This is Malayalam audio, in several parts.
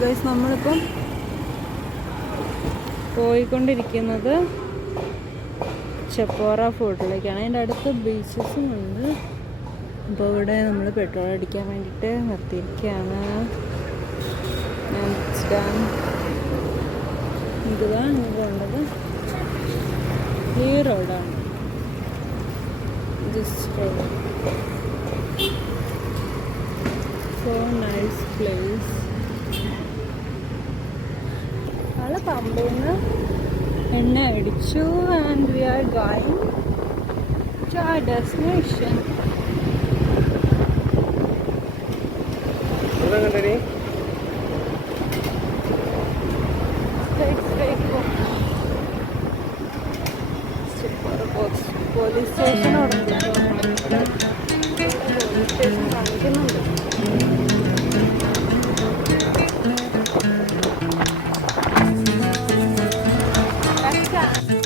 ഗൈസ് നമ്മളിപ്പം പോയിക്കൊണ്ടിരിക്കുന്നത് ചെപ്പോറ ഫോർട്ടിലേക്കാണ്. അതിന്റെ അടുത്ത് ബീച്ചസും ഉണ്ട്. അപ്പോൾ ഇവിടെ നമ്മൾ പെട്രോൾ അടിക്കാൻ വേണ്ടിയിട്ട് നിർത്തിയിരിക്കുകയാണ്. ഇങ്ങനെ പോകേണ്ടത് ഈ റോഡാണ് just road so nice place പല പമ്പിൽ നിന്ന് എണ്ണ അടിച്ചു and we are going to ആ ഡെസ്റ്റിനേഷൻ ഗൈസ്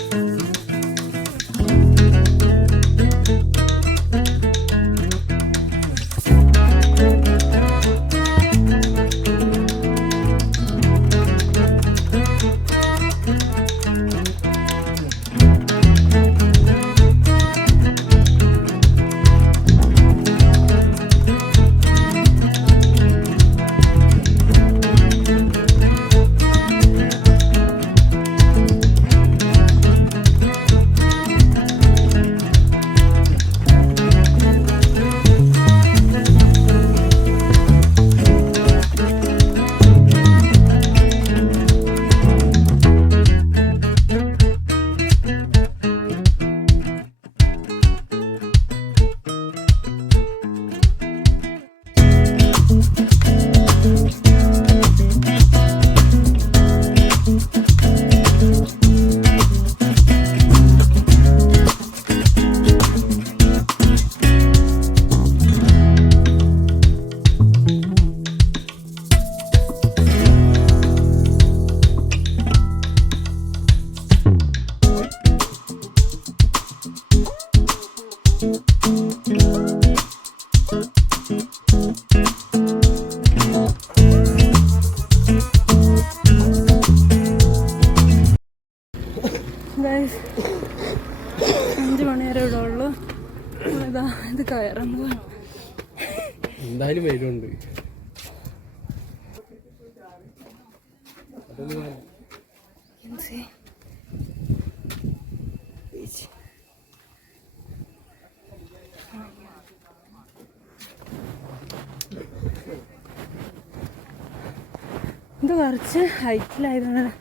കുറച്ച് ഹൈറ്റിലായതുകൊണ്ട്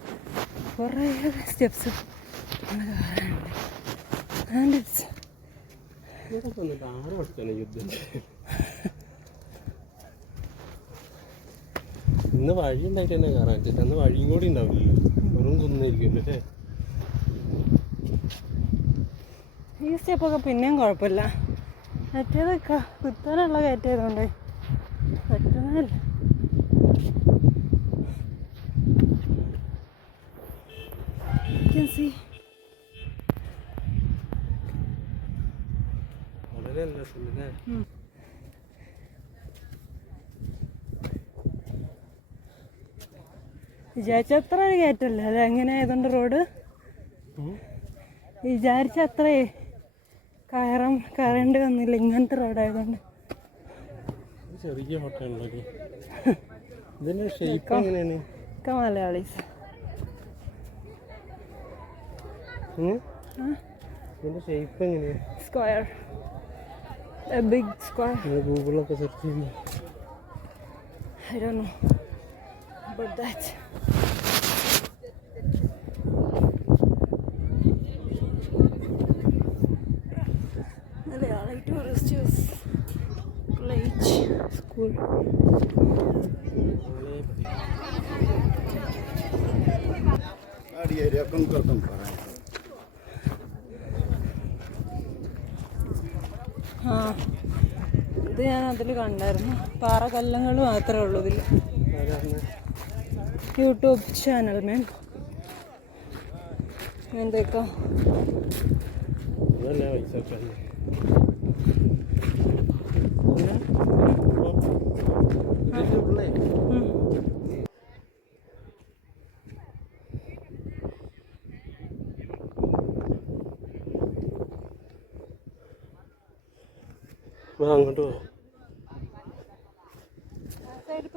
കുറേ സ്റ്റെപ്സ് ഇന്ന് വഴി ഉണ്ടായിട്ട് തന്നെ കയറാൻ പറ്റില്ല. അന്ന് വഴിയും കൂടി ഉണ്ടാവില്ലല്ലോ. വെറും കുന്നായിരിക്കും അല്ലേ? ഈ സ്റ്റെപ്പൊക്കെ പിന്നെയും കുഴപ്പമില്ല. മറ്റേതൊക്കെ കുത്താനുള്ള കയറ്റിയതുകൊണ്ട് പറ്റുന്നതല്ല. നല്ല രസമുണ്ടല്ലേ വിചാരിച്ച അത്ര ഒരു കയറ്റല്ല? അത് എങ്ങനെ ആയതുകൊണ്ട് റോഡ്. വിചാരിച്ച അത്ര കയറാൻ കയറേണ്ടി വന്നില്ല ഇങ്ങനത്തെ റോഡായതുകൊണ്ട് ചെറിയ ഷേപ്പ് എങ്ങനെയാണ്? മലയാളീസ് ഇതിന്റെ ഷേപ്പ് എങ്ങനെയാ? Square a big square. I don't know about that. They are school. ഇത് ഞാൻ അതിൽ കണ്ടായിരുന്നു. പാറ കല്ലങ്ങൾ മാത്രമേ ഉള്ളൂ ഇതിൽ യൂട്യൂബ് ചാനൽ മേൻ എന്തൊക്കെ അതല്ലേ പൈസ ഒക്കെ അല്ലേ ഇതിന്റെ ഉള്ളേ ആ അങ്ങോട്ട് പോവാം side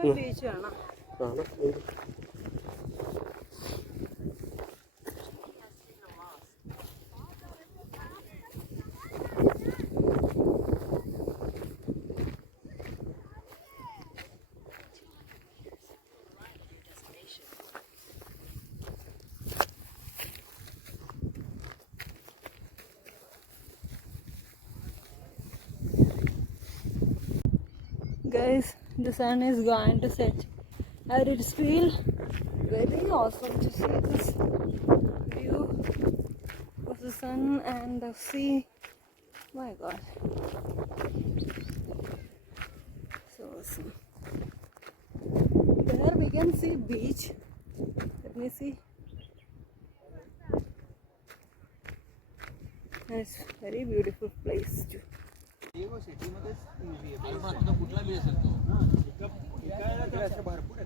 Guys, the sun is going to set. And it's feel very awesome to see this view of the sun and the sea. My god. So awesome. There we can see beach. Let me see. It's very beautiful place too. कुठला बी असेल तो भरपूर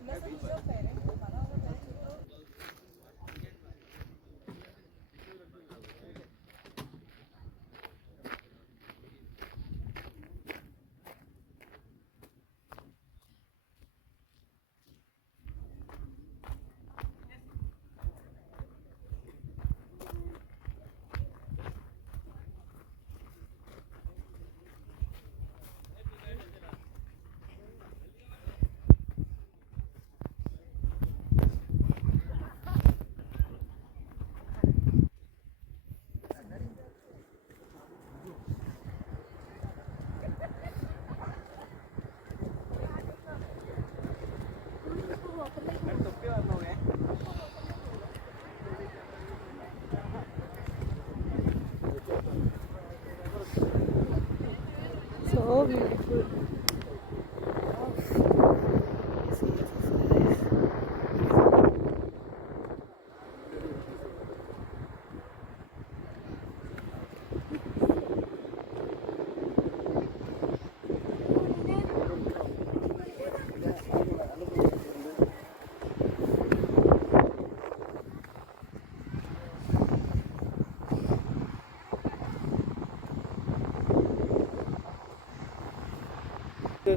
beautiful.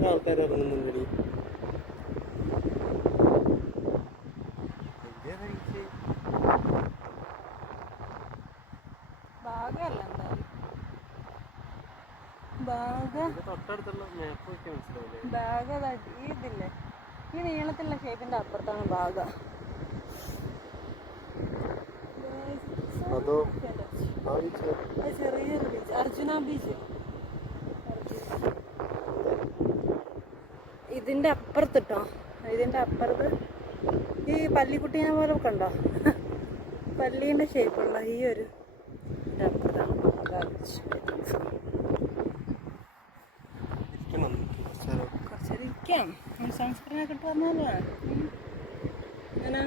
ആൾക്കാർ ഭാഗ ഒക്കെ മനസ്സിലാവില്ലേ? ബാഗ് അതായിട്ട് ഈ ഇതില്ലേ? ഈ നീളത്തിലുള്ള ഷേപ്പിന്റെ അപ്പുറത്താണ് ചെ- ചെറിയൊരു ബീച്ച് അർജുന ബീച്ച് ഇതിന്റെ അപ്പുറത്ത് കേട്ടോ ഇതിന്റെ അപ്പുറത്ത് ഈ പല്ലിക്കുട്ടീനെ പോലെ കണ്ടോ? പല്ലീന്റെ ഷേപ്പുള്ള ഈ ഒരു അപ്പുറത്താണ്. കുറച്ചിരിക്കാം സൺസ്ക്രീനൊക്കെ ഇട്ട് വന്നാലേ? ഇങ്ങനെ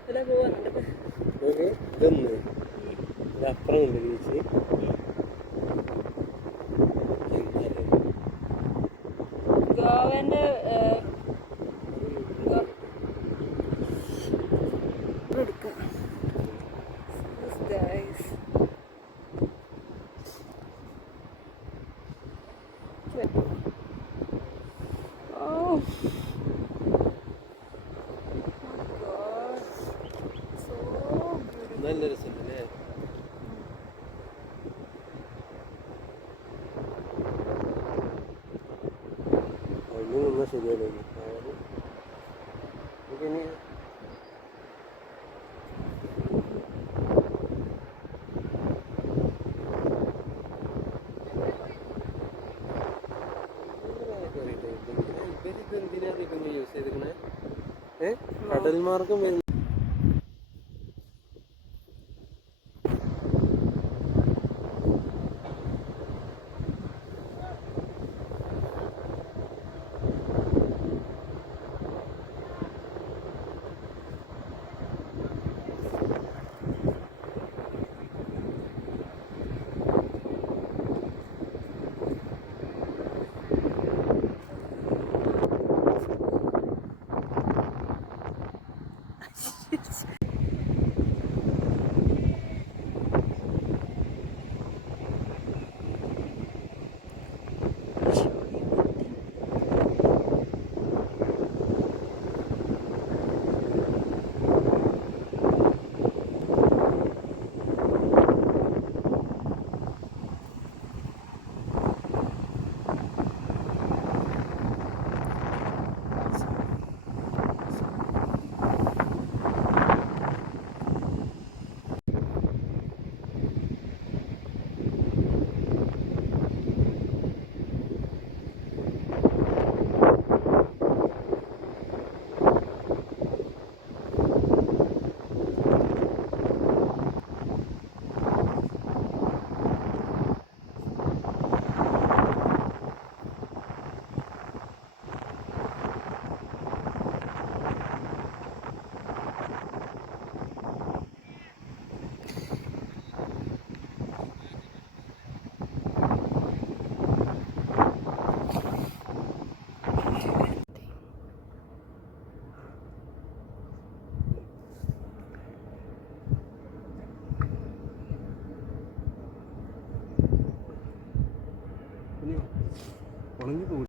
ഇതിലെ പോകുന്നുണ്ട് അപ്പുറം ഉണ്ട് ബീച്ച് വരുന്ന it's